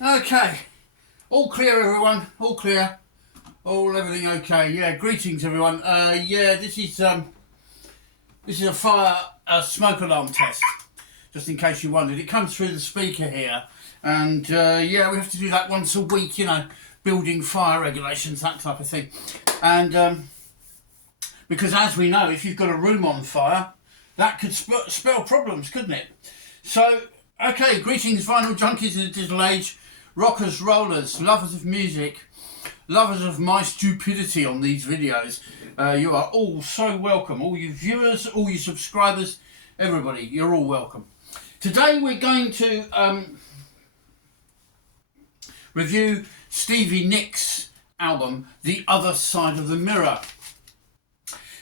Okay, all clear everyone, all clear, everything okay. Yeah, greetings everyone. Yeah, this is a smoke alarm test, just in case you wondered. It comes through the speaker here, and yeah, we have to do that once a week, you know, building fire regulations, that type of thing. And because as we know, if you've got a room on fire, that could spell problems, couldn't it? So, okay, greetings vinyl junkies in the digital age, rockers, rollers, lovers of music, lovers of my stupidity on these videos. You are all so welcome. All you viewers, all you subscribers, everybody, you're all welcome. Today we're going to review Stevie Nicks' album, The Other Side of the Mirror.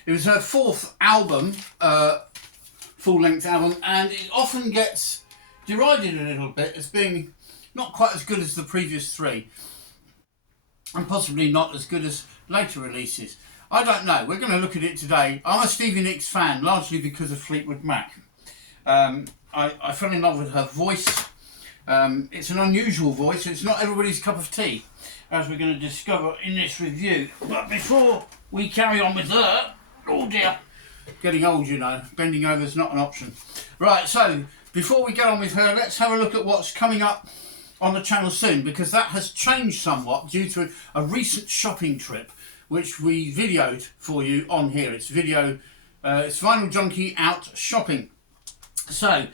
It was her fourth album, full-length album, and it often gets derided a little bit as being not quite as good as the previous three, and possibly not as good as later releases. I don't know. We're going to look at it today. I'm a Stevie Nicks fan, largely because of Fleetwood Mac. I fell in love with her voice. It's an unusual voice. It's not everybody's cup of tea, as we're going to discover in this review. But before we carry on with her, oh dear, getting old, you know, bending over is not an option. Right, so before we get on with her, let's have a look at what's coming up on the channel soon, because that has changed somewhat due to a recent shopping trip which we videoed for you on here. It's Vinyl Junkie out shopping. So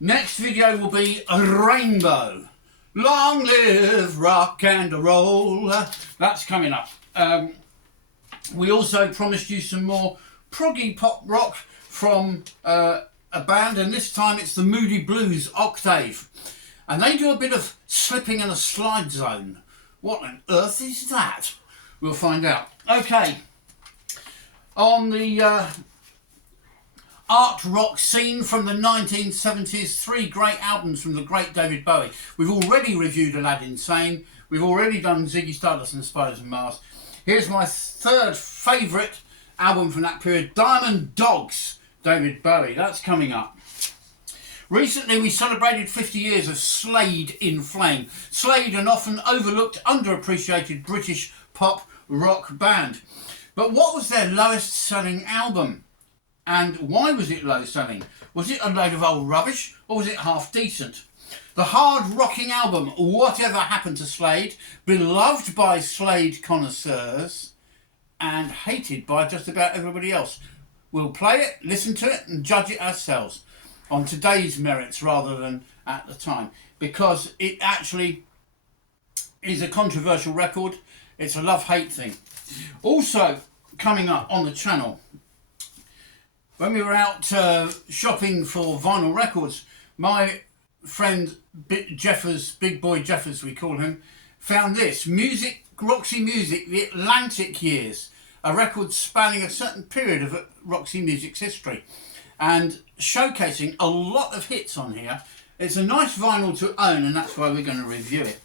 next video will be a rainbow. Long live rock and roll. That's coming up. We also promised you some more proggy pop rock from a band, and this time it's the Moody Blues Octave. And they do a bit of slipping in a slide zone. What on earth is that? We'll find out. Okay. On the art rock scene from the 1970s, three great albums from the great David Bowie. We've already reviewed Aladdin Sane. We've already done Ziggy Stardust and Spiders and Mars. Here's my third favourite album from that period, Diamond Dogs, David Bowie. That's coming up. Recently we celebrated 50 years of Slade in Flame. Slade, an often overlooked, underappreciated British pop rock band. But what was their lowest selling album? And why was it low selling? Was it a load of old rubbish, or was it half decent? The hard rocking album, Whatever Happened to Slade, beloved by Slade connoisseurs and hated by just about everybody else. We'll play it, listen to it and judge it ourselves on today's merits rather than at the time, because it actually is a controversial record. It's a love-hate thing. Also coming up on the channel, when we were out shopping for vinyl records, my friend Big Boy Jeffers, we call him, found this Roxy Music, the Atlantic Years, a record spanning a certain period of Roxy Music's history and showcasing a lot of hits on here. It's a nice vinyl to own, and that's why we're going to review it.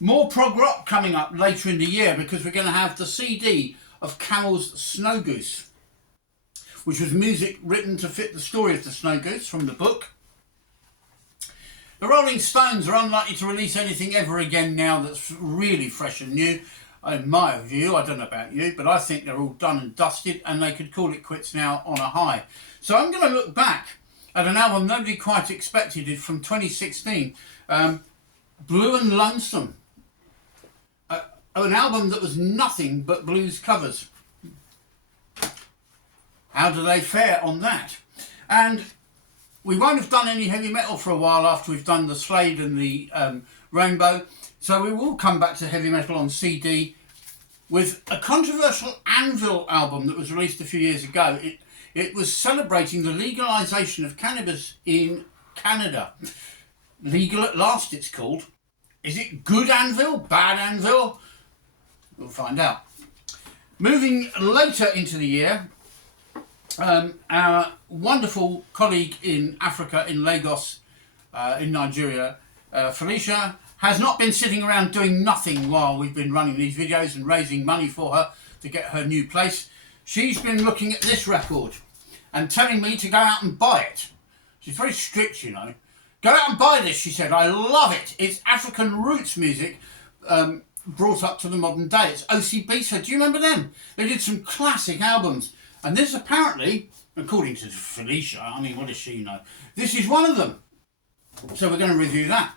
More prog rock coming up later in the year, because we're going to have the CD of Camel's Snow Goose, which was music written to fit the story of the Snow Goose from the book. The Rolling Stones are unlikely to release anything ever again now that's really fresh and new. In my view, I don't know about you, but I think they're all done and dusted, and they could call it quits now on a high. So I'm going to look back at an album nobody quite expected, it from 2016, Blue and Lonesome. An album that was nothing but blues covers. How do they fare on that? And we won't have done any heavy metal for a while after we've done the Slade and the Rainbow, so we will come back to heavy metal on CD with a controversial Anvil album that was released a few years ago. It was celebrating the legalisation of cannabis in Canada. Legal at Last, it's called. Is it good Anvil? Bad Anvil? We'll find out. Moving later into the year, our wonderful colleague in Africa, in Lagos, in Nigeria, Felicia, has not been sitting around doing nothing while we've been running these videos and raising money for her to get her new place. She's been looking at this record, and telling me to go out and buy it. She's very strict, you know. Go out and buy this, she said. I love it. It's African roots music brought up to the modern day. It's OCB. So do you remember them? They did some classic albums. And this apparently, according to Felicia, I mean, what does she know? This is one of them. So we're going to review that.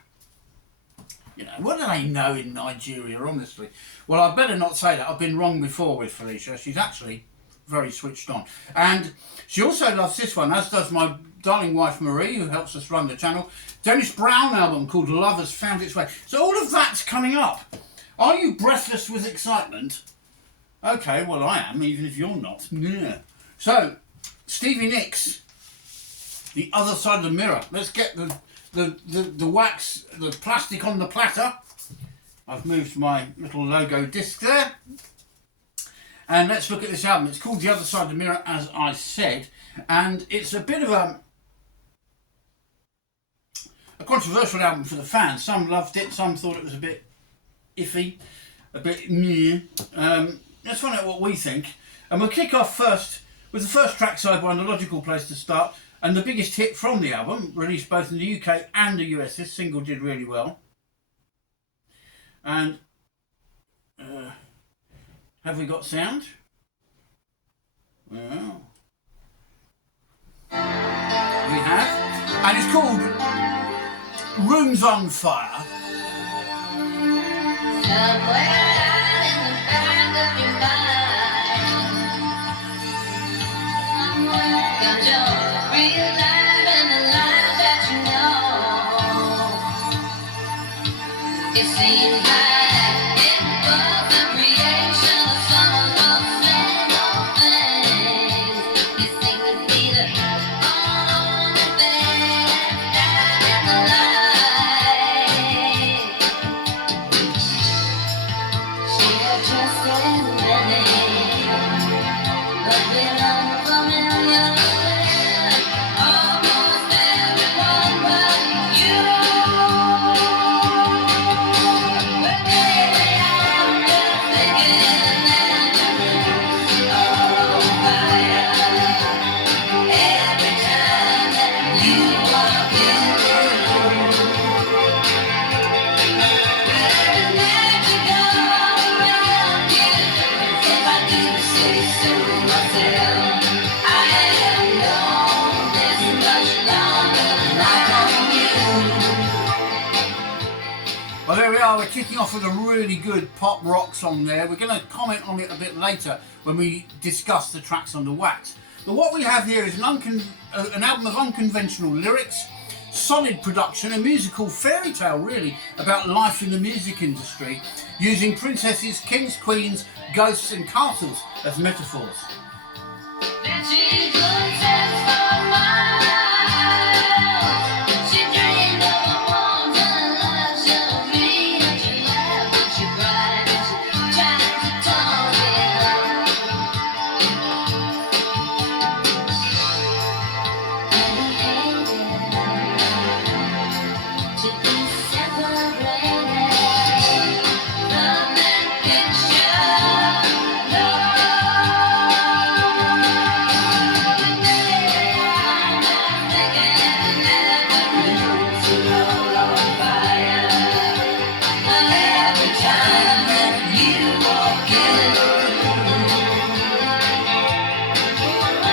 You know, what do they know in Nigeria, honestly? Well, I better not say that. I've been wrong before with Felicia. She's actually very switched on. And she also loves this one, as does my darling wife Marie, who helps us run the channel. Dennis Brown album called Love Has Found Its Way. So all of that's coming up. Are you breathless with excitement? Okay, well I am, even if you're not. Yeah. So, Stevie Nicks, The Other Side of the Mirror. Let's get the wax, the plastic on the platter. I've moved my little logo disc there. And let's look at this album. It's called The Other Side of the Mirror, as I said. And it's a bit of a controversial album for the fans. Some loved it, some thought it was a bit iffy, a bit meh. Let's find out what we think. And we'll kick off first with the first track, Side One, a logical place to start. And the biggest hit from the album, released both in the UK and the US. This single did really well. And have we got sound? Well, we have. And it's called Rooms on Fire. Somewhere out in the back of your mind, comes your real life and the life that you know. It seems like it was a creation of some of those same old things. You seem to be the only thing that's in the light. She had just in the name, but we're unfamiliar with almost everyone but you. But maybe I'm just thinking that the room's all on fire every time that you walk in the room. There is magic all around you. If I do say so myself, I have known this much longer than I know you. Well, there we are. We're kicking off with a really good pop rock song there. We're going to comment on it a bit later when we discuss the tracks on the wax. But what we have here is an album of unconventional lyrics, solid production, a musical fairy tale really about life in the music industry, using princesses, kings, queens, ghosts and castles as metaphors. That she could satisfy miles. She dreamed of a warmth and luxury. And she laughed and she cried and she tried to talk it out. And he hated to be separated from that picture love. But maybe I'm just thinking that the room's all on fire every time that you walk in the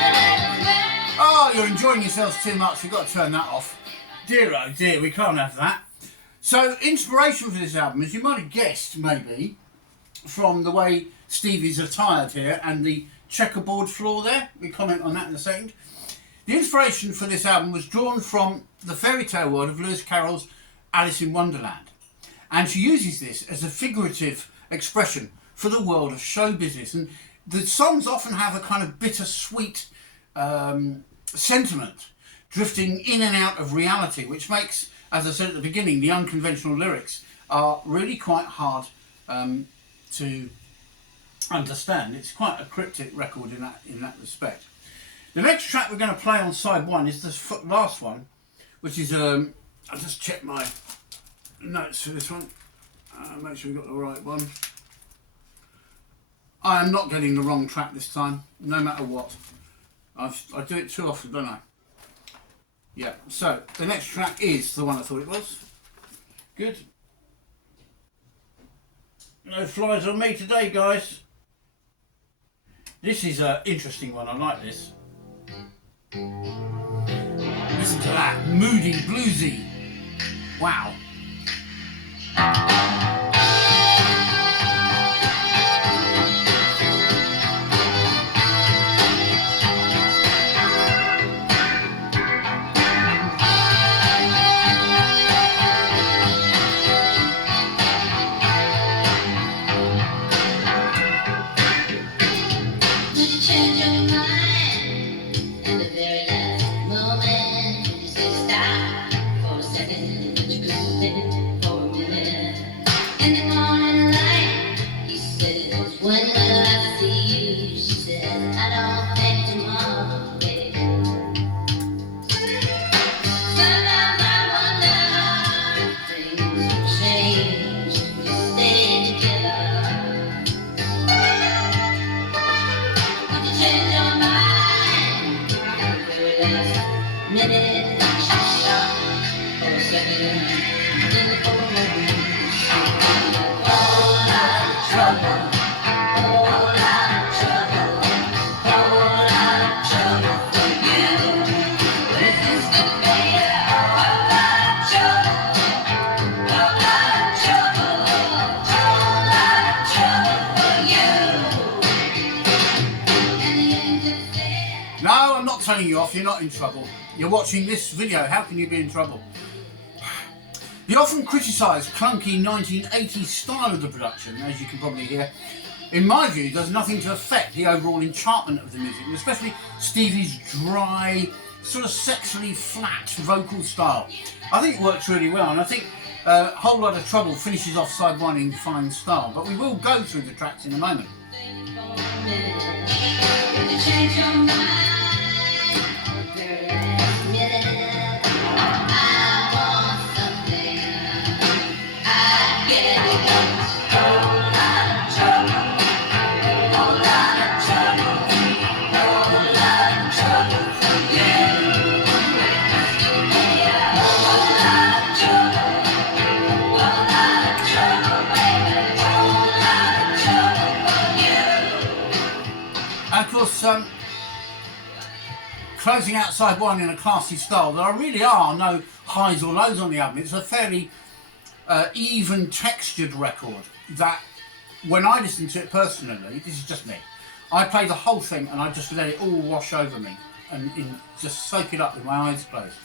room. Oh, you're enjoying yourselves too much. You've got to turn that off. Dear oh dear, we can't have that. So, inspiration for this album, as you might have guessed, maybe, from the way Stevie's attired here and the checkerboard floor there. We comment on that in a second. The inspiration for this album was drawn from the fairy tale world of Lewis Carroll's Alice in Wonderland. And she uses this as a figurative expression for the world of show business. And the songs often have a kind of bittersweet sentiment drifting in and out of reality, which makes, as I said at the beginning, the unconventional lyrics are really quite hard to understand. It's quite a cryptic record in that respect. The next track we're going to play on side one is the last one, which is I'll just check my notes for this one, make sure we've got the right one. I am not getting the wrong track this time, no matter what. I do it too often, don't I? Yeah, so the next track is the one I thought it was. Good. No flies on me today, guys. This is an interesting one, I like this. Listen to that, moody, bluesy. Wow. No, I'm not telling you off, you're not in trouble. You're watching this video, how can you be in trouble? The often criticised clunky 1980s style of the production, as you can probably hear, in my view does nothing to affect the overall enchantment of the music, and especially Stevie's dry, sort of sexually flat vocal style. I think it works really well, and I think a Whole Lot of Trouble finishes off side one in fine style, but we will go through the tracks in a moment. Of course, closing out side one in a classy style, there really are no highs or lows on the album. It's a fairly even textured record that, when I listen to it personally, this is just me, I play the whole thing and I just let it all wash over me and just soak it up with my eyes closed.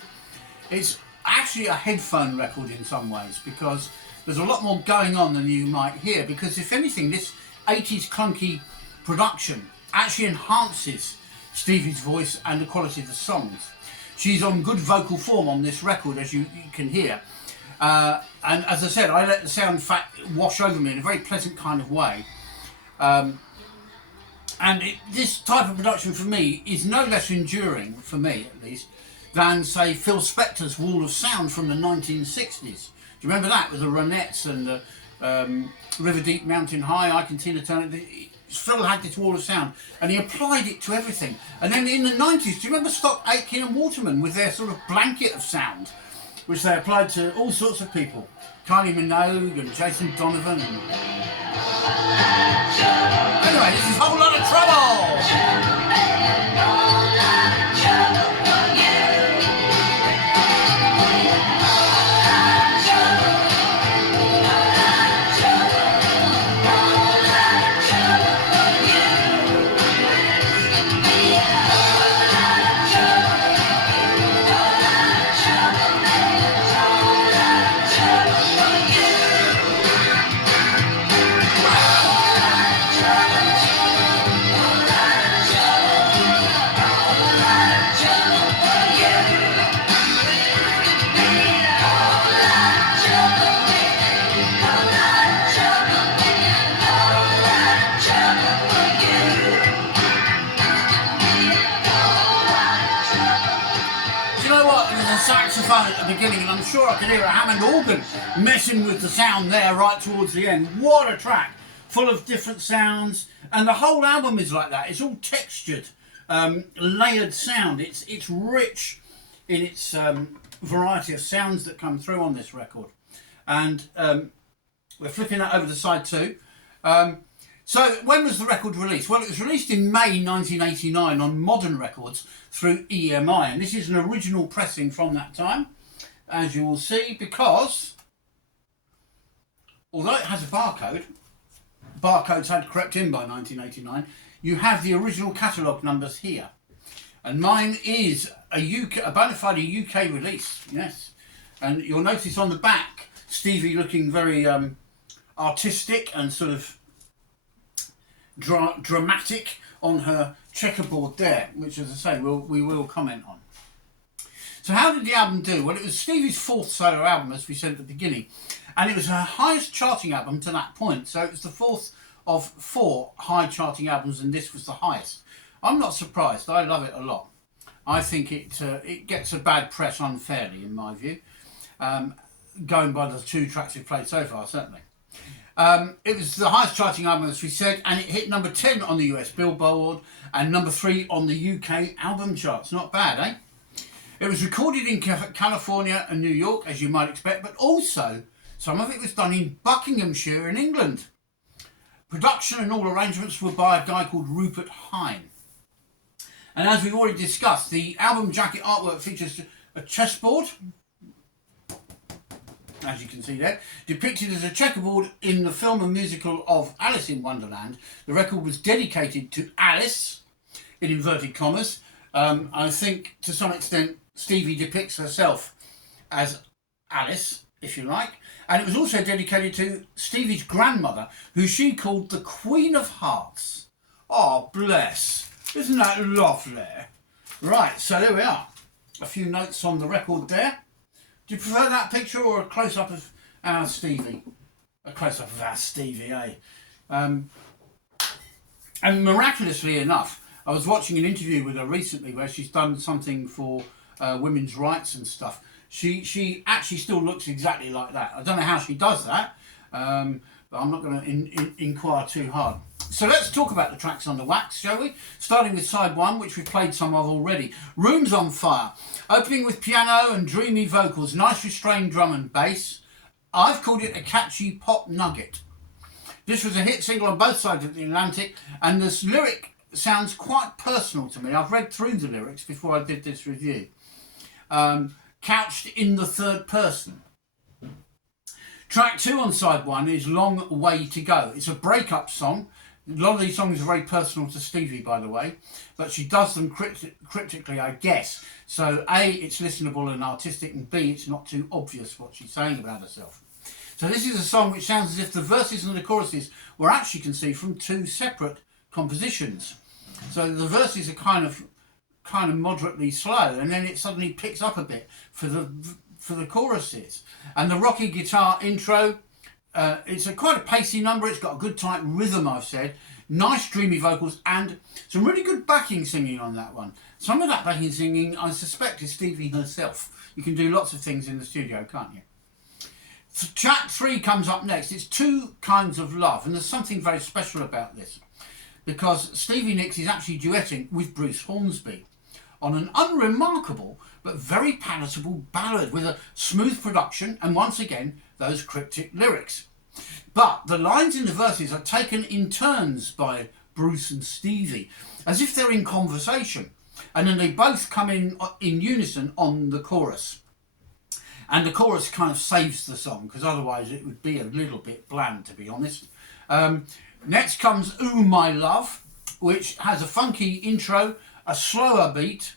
It's actually a headphone record in some ways, because there's a lot more going on than you might hear, because if anything, this 80s clunky production actually enhances Stevie's voice and the quality of the songs. She's on good vocal form on this record, as you can hear. And as I said, I let the sound fact wash over me in a very pleasant kind of way. This type of production for me is no less enduring, for me at least, than, say, Phil Spector's Wall of Sound from the 1960s. Do you remember that, with the Ronettes and the River Deep, Mountain High, I Can Tina Turner? Phil had this Wall of Sound and he applied it to everything. And then in the 90s, do you remember Stock Aitken and Waterman with their sort of blanket of sound, which they applied to all sorts of people? Kylie Minogue and Jason Donovan. Anyway, this is a Whole Lot of Trouble! Saxophone at the beginning, and I'm sure I could hear a Hammond organ messing with the sound there right towards the end. What a track, full of different sounds, and the whole album is like that. It's all textured layered sound. It's rich in its variety of sounds that come through on this record. And we're flipping that over to side 2. So when was the record released? Well, it was released in May 1989 on Modern Records through EMI, and this is an original pressing from that time, as you will see, because although it has a barcodes had crept in by 1989, you have the original catalogue numbers here. And mine is a bona fide UK release, yes. And you'll notice on the back, Stevie looking very artistic and sort of dramatic on her checkerboard there, which, as I say, we will comment on. So how did the album do? Well, it was Stevie's 4th solo album, as we said at the beginning, and it was her highest charting album to that point. So it was the 4th of 4 high charting albums, and this was the highest. I'm not surprised. I love it a lot. I think it gets a bad press unfairly, in my view, going by the 2 tracks we've played so far, certainly. It was the highest charting album, as we said, and it hit number 10 on the US Billboard and number 3 on the UK album charts. Not bad, eh? It was recorded in California and New York, as you might expect, but also some of it was done in Buckinghamshire in England. Production and all arrangements were by a guy called Rupert Hine. And as we've already discussed, the album jacket artwork features a chessboard, as you can see there, depicted as a checkerboard in the film and musical of Alice in Wonderland. The record was dedicated to Alice, in inverted commas. I think to some extent Stevie depicts herself as Alice, if you like. And it was also dedicated to Stevie's grandmother, who she called the Queen of Hearts. Oh, bless. Isn't that lovely? Right, so there we are. A few notes on the record there. Do you prefer that picture or a close-up of our Stevie? A close-up of our Stevie, eh? And miraculously enough, I was watching an interview with her recently where she's done something for women's rights and stuff. She actually still looks exactly like that. I don't know how she does that, but I'm not going to inquire too hard. So let's talk about the tracks on the wax, shall we? Starting with side 1, which we've played some of already. Room's on Fire. Opening with piano and dreamy vocals, nice restrained drum and bass. I've called it a catchy pop nugget. This was a hit single on both sides of the Atlantic, and this lyric sounds quite personal to me. I've read through the lyrics before I did this review. Couched in the third person. Track 2 on side 1 is Long Way to Go. It's a breakup song. A lot of these songs are very personal to Stevie, by the way, but she does them cryptically, I guess. So A, it's listenable and artistic, and B, it's not too obvious what she's saying about herself. So this is a song which sounds as if the verses and the choruses were actually conceived from 2 separate compositions. So the verses are kind of moderately slow, and then it suddenly picks up a bit for the choruses. And the rocky guitar intro, it's quite a pacey number. It's got a good tight rhythm, I've said. Nice dreamy vocals and some really good backing singing on that one. Some of that backing singing, I suspect, is Stevie herself. You can do lots of things in the studio, can't you? Track 3 comes up next. It's 2 Kinds of Love, and there's something very special about this, because Stevie Nicks is actually duetting with Bruce Hornsby on an unremarkable but very palatable ballad with a smooth production and, once again, those cryptic lyrics. But the lines in the verses are taken in turns by Bruce and Stevie, as if they're in conversation, and then they both come in unison on the chorus. And the chorus kind of saves the song, because otherwise it would be a little bit bland, to be honest. Next comes Ooh My Love, which has a funky intro, a slower beat,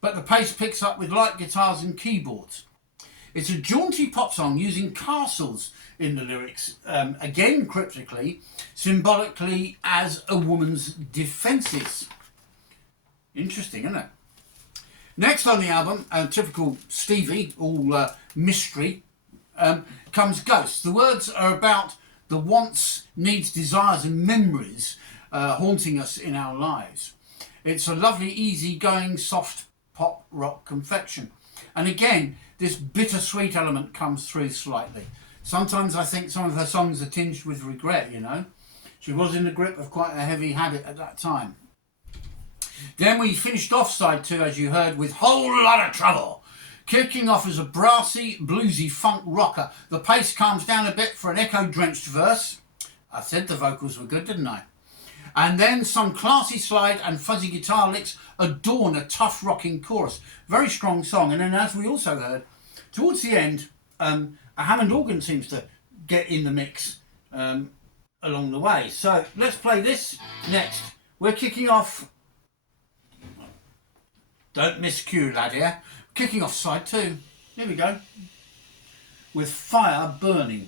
but the pace picks up with light guitars and keyboards. It's a jaunty pop song using castles in the lyrics, again cryptically, symbolically as a woman's defences. Interesting, isn't it? Next on the album, typical Stevie, all mystery, comes Ghosts. The words are about the wants, needs, desires and memories haunting us in our lives. It's a lovely, easy-going, soft pop rock confection. And again, this bittersweet element comes through slightly. Sometimes I think some of her songs are tinged with regret, you know. She was in the grip of quite a heavy habit at that time. Then we finished off side 2, as you heard, with Whole Lot of Trouble. Kicking off as a brassy, bluesy funk rocker. The pace calms down a bit for an echo-drenched verse. I said the vocals were good, didn't I? And then some classy slide and fuzzy guitar licks adorn a tough rocking chorus. Very strong song. And then, as we also heard, towards the end, a Hammond organ seems to get in the mix along the way. So let's play this next. We're kicking off, don't miss cue, lad, here. Kicking off side 2. Here we go. With Fire Burning.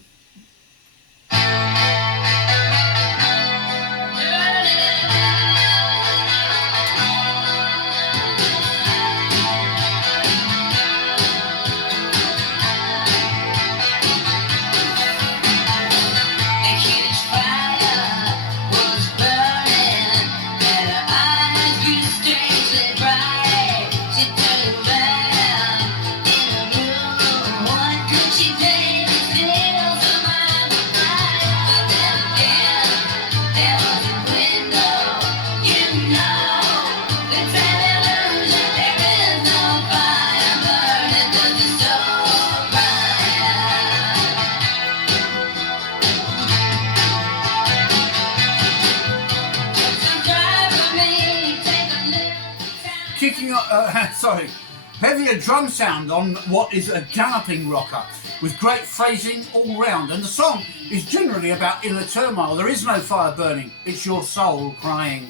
Heavier drum sound on what is a galloping rocker with great phrasing all round, and the song is generally about inner turmoil. There is no fire burning, it's your soul crying.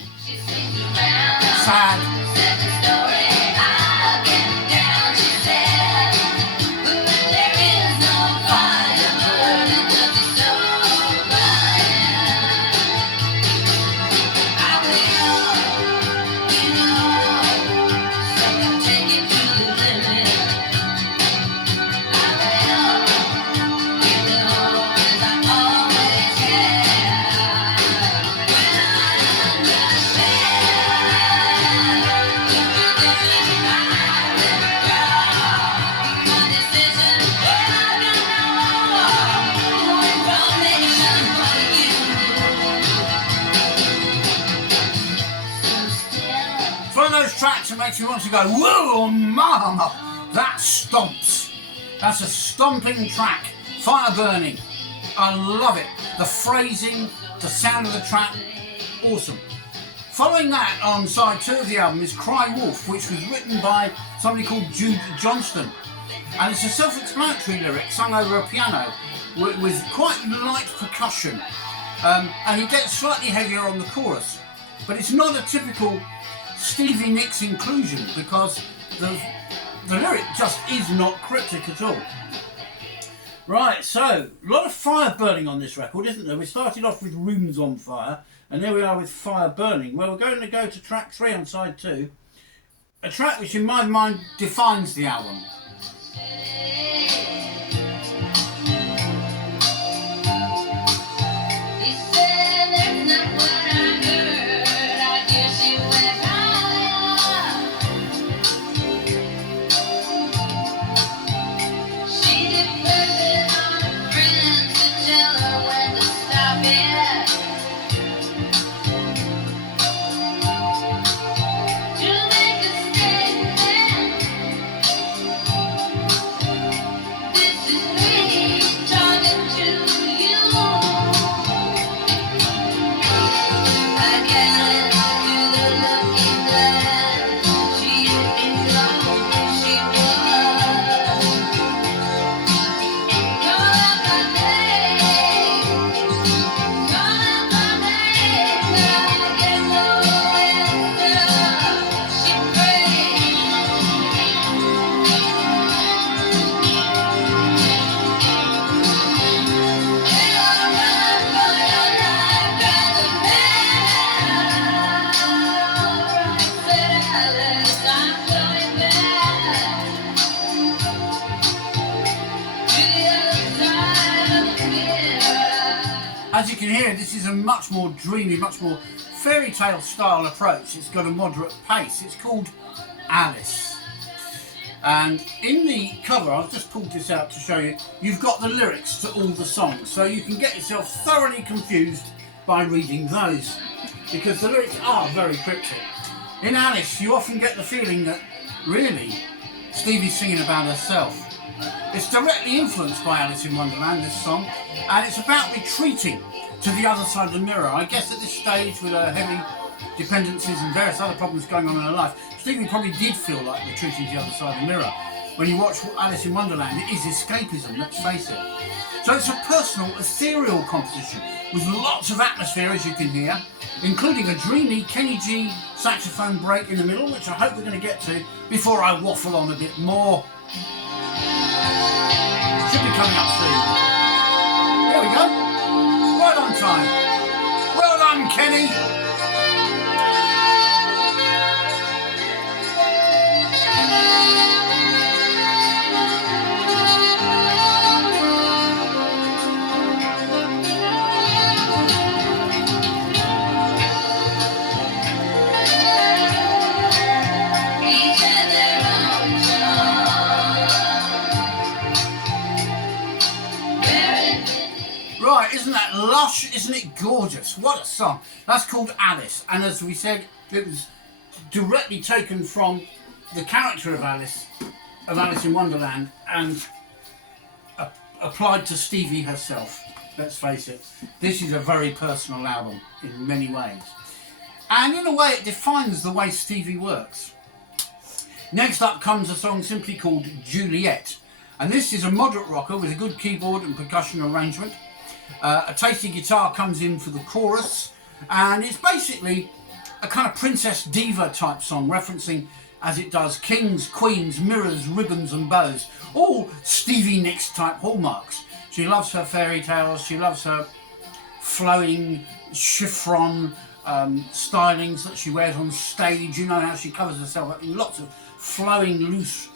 Sad. Tracks that makes you want to go, whoa, mama, that stomps. That's a stomping track. Fire Burning. I love it. The phrasing, the sound of the track, awesome. Following that on side 2 of the album is Cry Wolf, which was written by somebody called Jude Johnston. And it's a self-explanatory lyric sung over a piano with quite light percussion. And it gets slightly heavier on the chorus. But it's not a typical Stevie Nicks inclusion, because the lyric just is not cryptic at all. Right, so a lot of fire burning on this record, isn't there? We started off with Rooms on Fire, and there we are with Fire Burning. Well, we're going to go to track 3 on side 2, a track which in my mind defines the album. As you can hear, this is a much more dreamy, much more fairy tale style approach. It's got a moderate pace. It's called Alice. And in the cover, I've just pulled this out to show you, you've got the lyrics to all the songs. So you can get yourself thoroughly confused by reading those, because the lyrics are very cryptic. In Alice, you often get the feeling that, really, Stevie's singing about herself. It's directly influenced by Alice in Wonderland, this song, and it's about retreating to the other side of the mirror. I guess at this stage, with her heavy dependencies and various other problems going on in her life, Stevie probably did feel like retreating to the other side of the mirror. When you watch Alice in Wonderland, it is escapism, let's face it. So it's a personal, ethereal composition with lots of atmosphere, as you can hear, including a dreamy Kenny G saxophone break in the middle, which I hope we're going to get to before I waffle on a bit more. Should be coming up soon. Here we go. Right on time. Well done, Kenny. Right, isn't that lush? Isn't it gorgeous? What a song. That's called Alice, and as we said, it was directly taken from the character of Alice in Wonderland, and applied to Stevie herself. Let's face it, this is a very personal album in many ways, and in a way it defines the way Stevie works. Next up comes a song simply called Juliet, and this is a moderate rocker with a good keyboard and percussion arrangement. A tasty guitar comes in for the chorus, and it's basically a kind of princess diva type song, referencing, as it does, kings, queens, mirrors, ribbons and bows, all Stevie Nicks type hallmarks. She loves her fairy tales, she loves her flowing chiffon stylings that she wears on stage. You know how she covers herself up in lots of flowing loose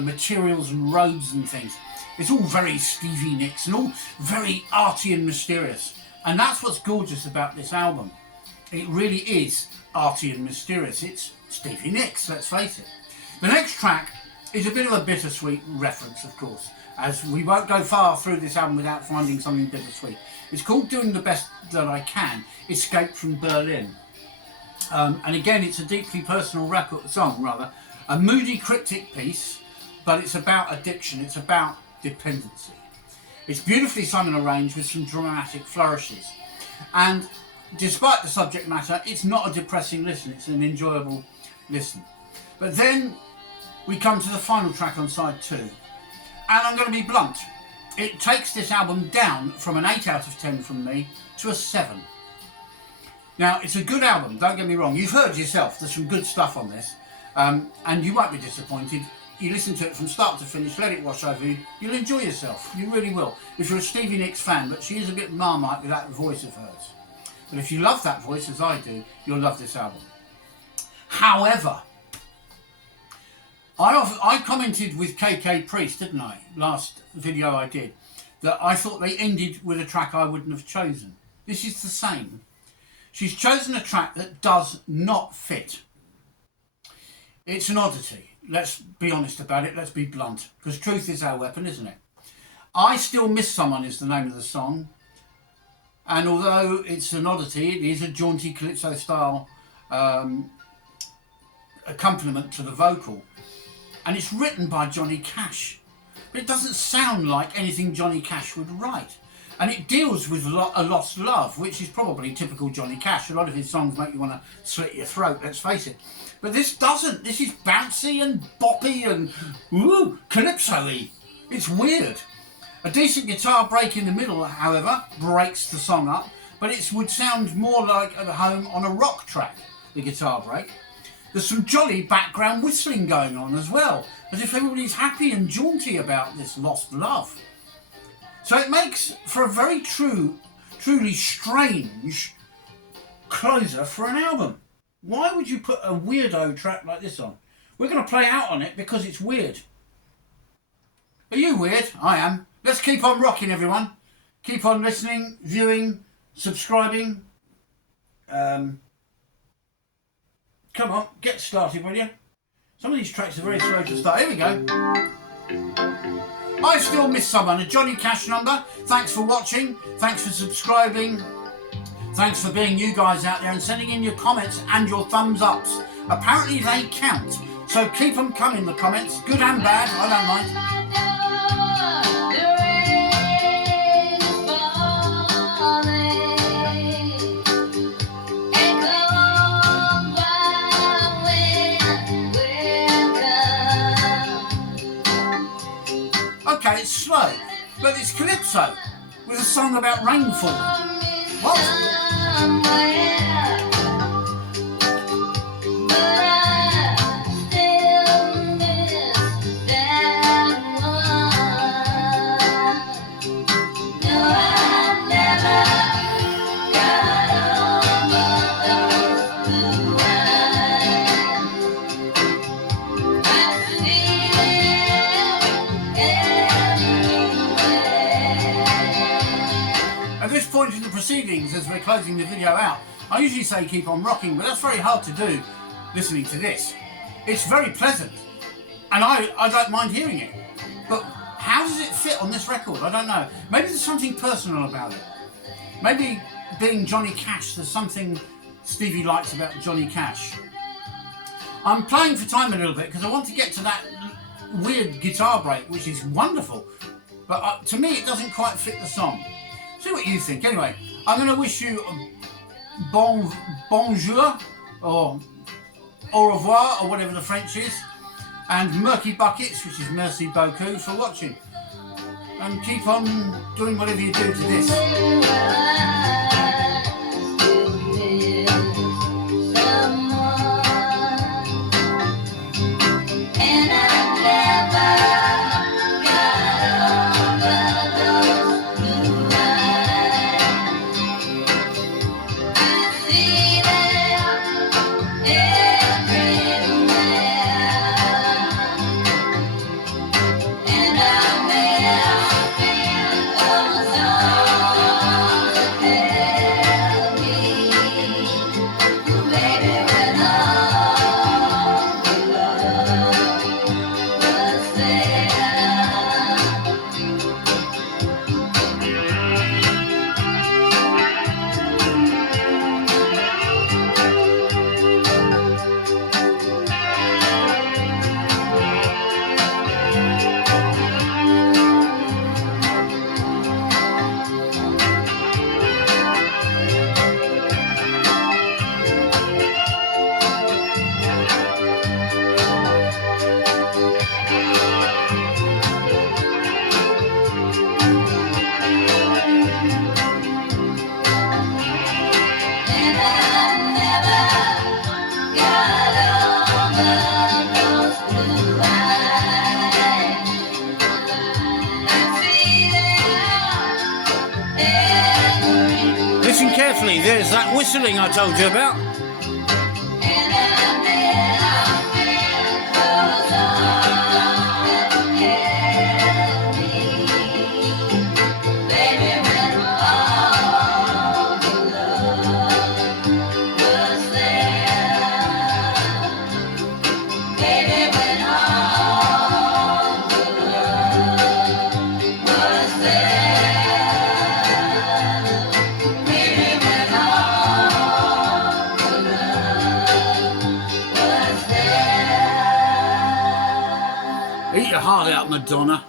materials and robes and things. It's all very Stevie Nicks and all very arty and mysterious. And that's what's gorgeous about this album. It really is arty and mysterious. It's Stevie Nicks, let's face it. The next track is a bit of a bittersweet reference, of course, as we won't go far through this album without finding something bittersweet. It's called Doing the Best That I Can, Escape from Berlin. And again, it's a deeply personal song, a moody cryptic piece, but it's about addiction, it's about dependency. It's beautifully sung and arranged with some dramatic flourishes, and despite the subject matter, it's not a depressing listen, it's an enjoyable listen. But then we come to the final track on side 2, and I'm going to be blunt, it takes this album down from an 8 out of 10 from me to a 7. Now, it's a good album, don't get me wrong, you've heard yourself, there's some good stuff on this, and you won't be disappointed. You listen to it from start to finish, let it wash over you, you'll enjoy yourself, you really will. If you're a Stevie Nicks fan, but she is a bit Marmite with that voice of hers. But if you love that voice, as I do, you'll love this album. However, I commented with KK Priest, didn't I, last video I did, that I thought they ended with a track I wouldn't have chosen. This is the same. She's chosen a track that does not fit. It's an oddity. Let's be honest about it, let's be blunt, because truth is our weapon, isn't it? I Still Miss Someone is the name of the song, and although it's an oddity, it is a jaunty calypso style accompaniment to the vocal, and it's written by Johnny Cash, but it doesn't sound like anything Johnny Cash would write, and it deals with a lost love, which is probably typical Johnny Cash. A lot of his songs make you want to slit your throat, let's face it. But this doesn't. This is bouncy and boppy and calypso-y. It's weird. A decent guitar break in the middle, however, breaks the song up, but it would sound more like at home on a rock track, the guitar break. There's some jolly background whistling going on as well, as if everybody's happy and jaunty about this lost love. So it makes for a very truly strange closer for an album. Why would you put a weirdo track like this on? We're going to play out on it because it's weird. Are you weird? I am. Let's keep on rocking, everyone. Keep on listening, viewing, subscribing. Come on, get started, will you? Some of these tracks are very slow to start. Here we go. I Still Miss Someone, a Johnny Cash number. Thanks for watching. Thanks for subscribing. Thanks for being you guys out there and sending in your comments and your thumbs ups. Apparently they count. So keep them coming, the comments, good and bad, I don't mind. Okay, it's slow, but it's calypso with a song about rainfall. What? At this point in the proceedings, as we're closing the video out, I usually say keep on rocking, but that's very hard to do listening to this. It's very pleasant, and I don't mind hearing it. But how does it fit on this record? I don't know. Maybe there's something personal about it. Maybe being Johnny Cash, there's something Stevie likes about Johnny Cash. I'm playing for time a little bit because I want to get to that weird guitar break, which is wonderful. But to me, it doesn't quite fit the song. See what you think. Anyway, I'm going to wish you a bonjour or au revoir or whatever the French is, and murky buckets, which is merci beaucoup, for watching. And keep on doing whatever you do to this. Listen carefully, there's that whistling I told you about. Eat your heart out, Madonna.